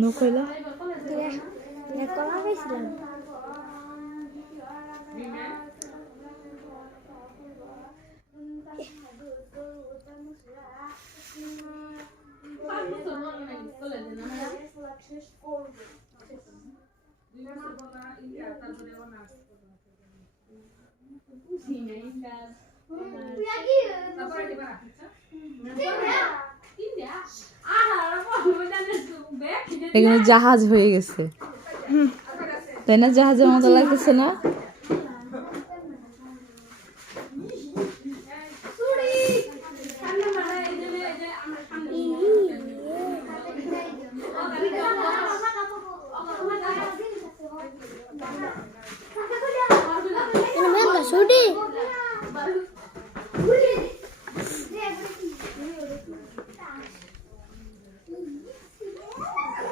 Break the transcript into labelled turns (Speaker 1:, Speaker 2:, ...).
Speaker 1: নু কইলা
Speaker 2: কলা পাইছিলাম
Speaker 1: এখানে জাহাজ হয়ে গেছে। তাই না? জাহাজের মতো লাগতেছে না?
Speaker 2: ছুটি